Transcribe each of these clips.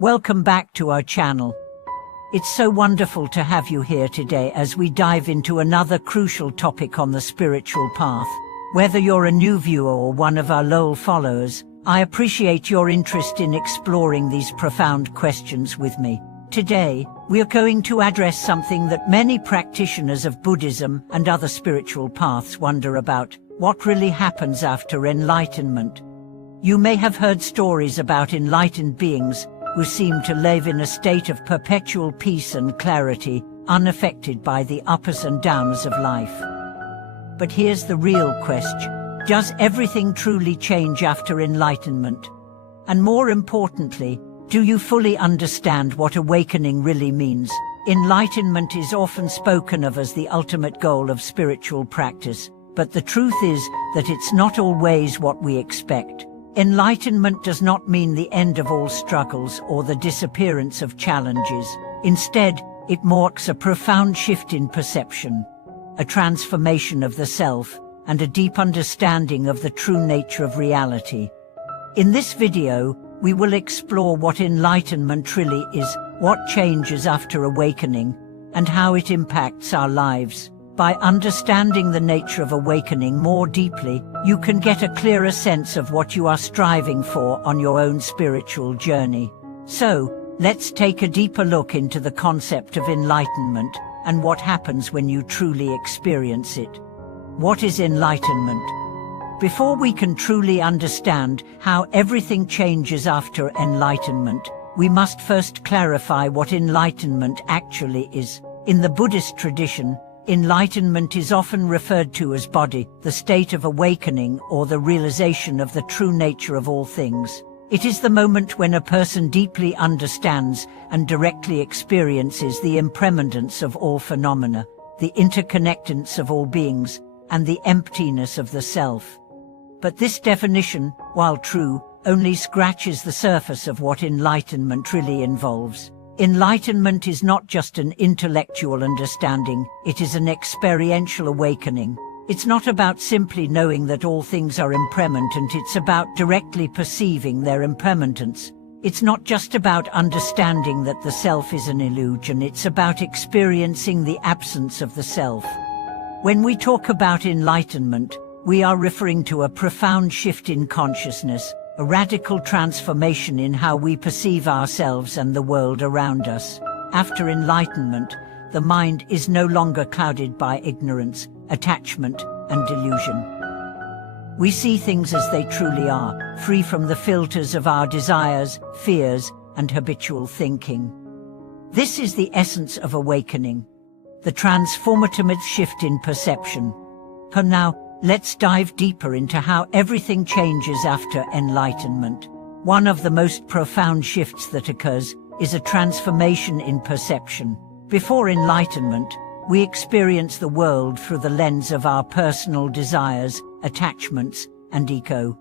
Welcome back to our channel. It's so wonderful to have you here today as we dive into another crucial topic on the spiritual path. Whether you're a new viewer or one of our loyal followers, I appreciate your interest in exploring these profound questions with me. Today, we are going to address something that many practitioners of Buddhism and other spiritual paths wonder about: what really happens after enlightenment. You may have heard stories about enlightened beings who seem to live in a state of perpetual peace and clarity, unaffected by the ups and downs of life. But here's the real question: does everything truly change after enlightenment? And more importantly, do you fully understand what awakening really means? Enlightenment is often spoken of as the ultimate goal of spiritual practice, but the truth is that it's not always what we expect. Enlightenment does not mean the end of all struggles or the disappearance of challenges. Instead, it marks a profound shift in perception, a transformation of the self, and a deep understanding of the true nature of reality. In this video, we will explore what enlightenment really is, what changes after awakening, and how it impacts our lives. By understanding the nature of awakening more deeply, you can get a clearer sense of what you are striving for on your own spiritual journey. So, let's take a deeper look into the concept of enlightenment and what happens when you truly experience it. What is enlightenment? Before we can truly understand how everything changes after enlightenment, we must first clarify what enlightenment actually is. In the Buddhist tradition, enlightenment is often referred to as bodhi, the state of awakening or the realization of the true nature of all things. It is the moment when a person deeply understands and directly experiences the impermanence of all phenomena, the interconnectedness of all beings, and the emptiness of the self. But this definition, while true, only scratches the surface of what enlightenment really involves. Enlightenment is not just an intellectual understanding, it is an experiential awakening. It's not about simply knowing that all things are impermanent, it's about directly perceiving their impermanence. It's not just about understanding that the self is an illusion, it's about experiencing the absence of the self. When we talk about enlightenment, we are referring to a profound shift in consciousness, a radical transformation in how we perceive ourselves and the world around us. After enlightenment, the mind is no longer clouded by ignorance, attachment, and delusion. We see things as they truly are, free from the filters of our desires, fears, and habitual thinking. This is the essence of awakening, the transformative shift in perception. And now, let's dive deeper into how everything changes after enlightenment. One of the most profound shifts that occurs is a transformation in perception. Before enlightenment, we experience the world through the lens of our personal desires, attachments, and ego.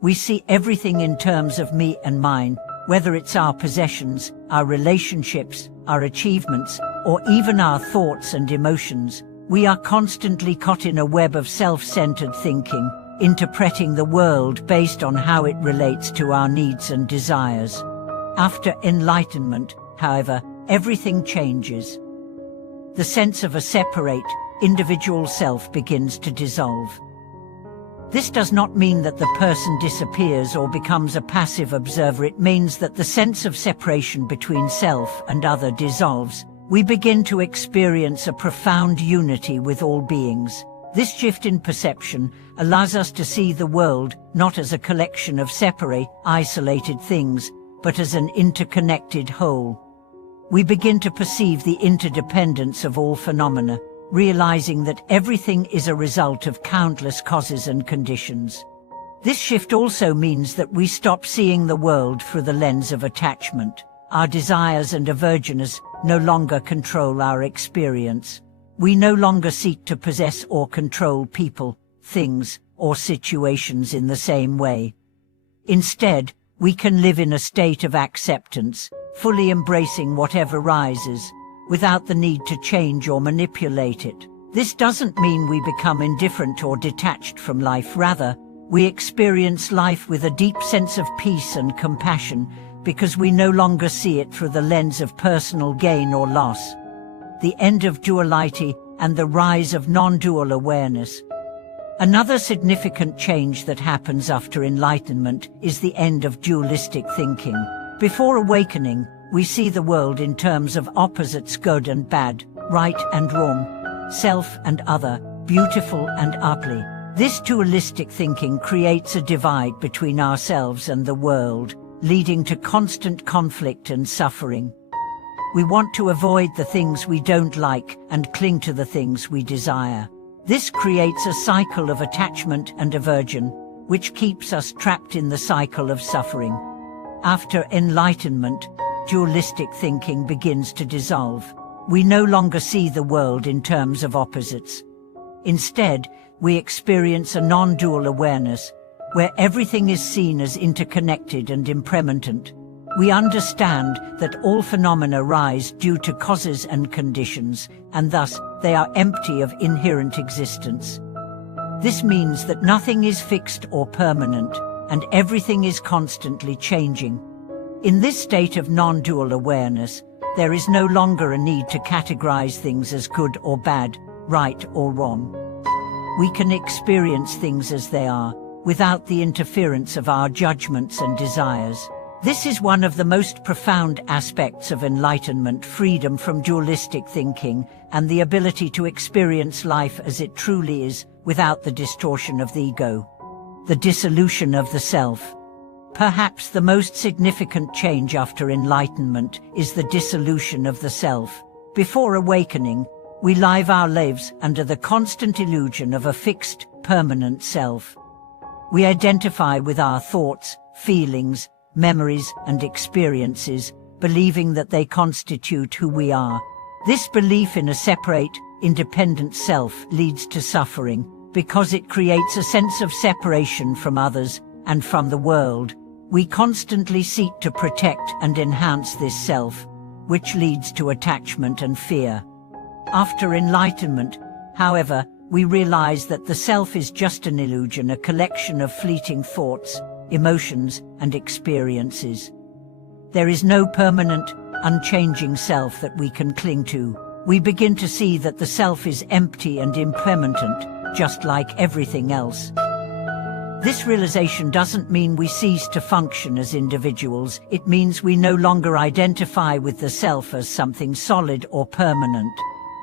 We see everything in terms of me and mine, whether it's our possessions, our relationships, our achievements, or even our thoughts and emotions. We are constantly caught in a web of self-centered thinking, interpreting the world based on how it relates to our needs and desires. After enlightenment, however, everything changes. The sense of a separate, individual self begins to dissolve. This does not mean that the person disappears or becomes a passive observer. It means that the sense of separation between self and other dissolves. We begin to experience a profound unity with all beings. This shift in perception allows us to see the world not as a collection of separate, isolated things, but as an interconnected whole. We begin to perceive the interdependence of all phenomena, realizing that everything is a result of countless causes and conditions. This shift also means that we stop seeing the world through the lens of attachment. Our desires and aversions no longer control our experience. We no longer seek to possess or control people, things, or situations in the same way. Instead, we can live in a state of acceptance, fully embracing whatever rises, without the need to change or manipulate it. This doesn't mean we become indifferent or detached from life. Rather, we experience life with a deep sense of peace and compassion, because we no longer see it through the lens of personal gain or loss. The end of duality and the rise of non-dual awareness. Another significant change that happens after enlightenment is the end of dualistic thinking. Before awakening, we see the world in terms of opposites, good and bad, right and wrong, self and other, beautiful and ugly. This dualistic thinking creates a divide between ourselves and the world, leading to constant conflict and suffering. We want to avoid the things we don't like and cling to the things we desire. This creates a cycle of attachment and aversion, which keeps us trapped in the cycle of suffering. After enlightenment, dualistic thinking begins to dissolve. We no longer see the world in terms of opposites. Instead, we experience a non-dual awareness, where everything is seen as interconnected and impermanent. We understand that all phenomena arise due to causes and conditions, and thus they are empty of inherent existence. This means that nothing is fixed or permanent, and everything is constantly changing. In this state of non-dual awareness, there is no longer a need to categorize things as good or bad, right or wrong. We can experience things as they are, without the interference of our judgments and desires. This is one of the most profound aspects of enlightenment: freedom from dualistic thinking and the ability to experience life as it truly is, without the distortion of the ego. The dissolution of the self. Perhaps the most significant change after enlightenment is the dissolution of the self. Before awakening, we live our lives under the constant illusion of a fixed, permanent self. We identify with our thoughts, feelings, memories and experiences, believing that they constitute who we are. This belief in a separate, independent self leads to suffering, because it creates a sense of separation from others and from the world. We constantly seek to protect and enhance this self, which leads to attachment and fear. After enlightenment, however, we realize that the self is just an illusion, a collection of fleeting thoughts, emotions, and experiences. There is no permanent, unchanging self that we can cling to. We begin to see that the self is empty and impermanent, just like everything else. This realization doesn't mean we cease to function as individuals. It means we no longer identify with the self as something solid or permanent.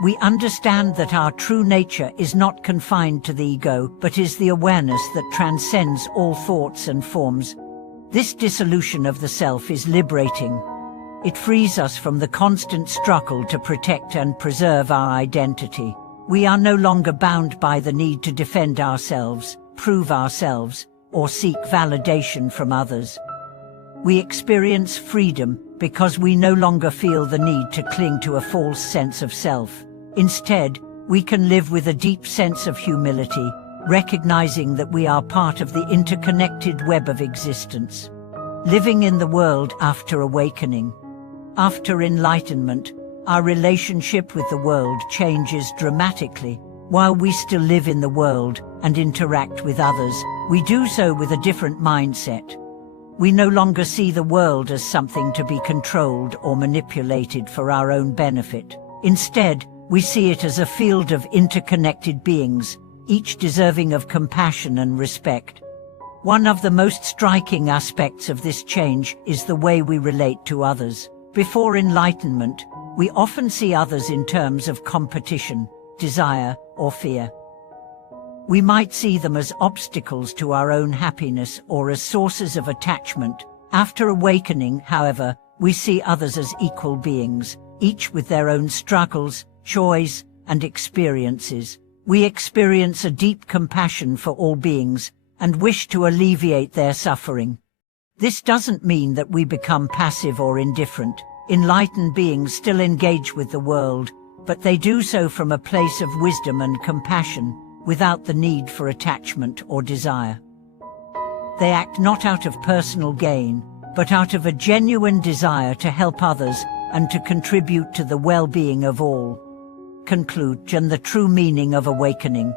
We understand that our true nature is not confined to the ego, but is the awareness that transcends all thoughts and forms. This dissolution of the self is liberating. It frees us from the constant struggle to protect and preserve our identity. We are no longer bound by the need to defend ourselves, prove ourselves, or seek validation from others. We experience freedom because we no longer feel the need to cling to a false sense of self. Instead, we can live with a deep sense of humility, recognizing that we are part of the interconnected web of existence. Living in the world after awakening. After enlightenment, our relationship with the world changes dramatically. While we still live in the world and interact with others, we do so with a different mindset. We no longer see the world as something to be controlled or manipulated for our own benefit. Instead, we see it as a field of interconnected beings, each deserving of compassion and respect. One of the most striking aspects of this change is the way we relate to others. Before enlightenment, we often see others in terms of competition, desire, or fear. We might see them as obstacles to our own happiness or as sources of attachment. After awakening, however, we see others as equal beings, each with their own struggles, joys, and experiences. We experience a deep compassion for all beings and wish to alleviate their suffering. This doesn't mean that we become passive or indifferent. Enlightened beings still engage with the world, but they do so from a place of wisdom and compassion, without the need for attachment or desire. They act not out of personal gain, but out of a genuine desire to help others and to contribute to the well-being of all. Conclusion: the true meaning of awakening.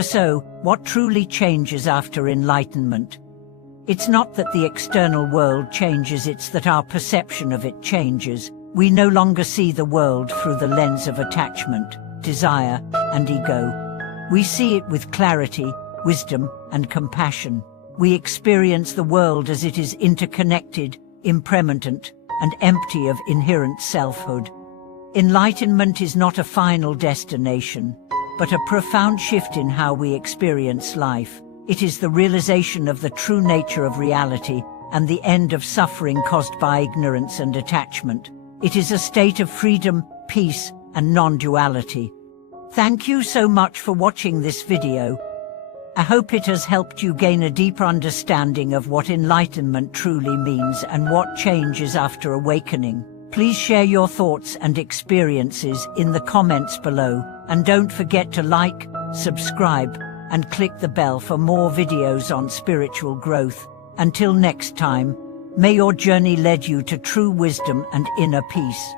So, what truly changes after enlightenment? It's not that the external world changes, it's that our perception of it changes. We no longer see the world through the lens of attachment, desire, and ego. We see it with clarity, wisdom, and compassion. We experience the world as it is interconnected, impermanent, and empty of inherent selfhood. Enlightenment is not a final destination, but a profound shift in how we experience life. It is the realization of the true nature of reality and the end of suffering caused by ignorance and attachment. It is a state of freedom, peace, and non-duality. Thank you so much for watching this video. I hope it has helped you gain a deeper understanding of what enlightenment truly means and what changes after awakening. Please share your thoughts and experiences in the comments below, and don't forget to like, subscribe, and click the bell for more videos on spiritual growth. Until next time, may your journey lead you to true wisdom and inner peace.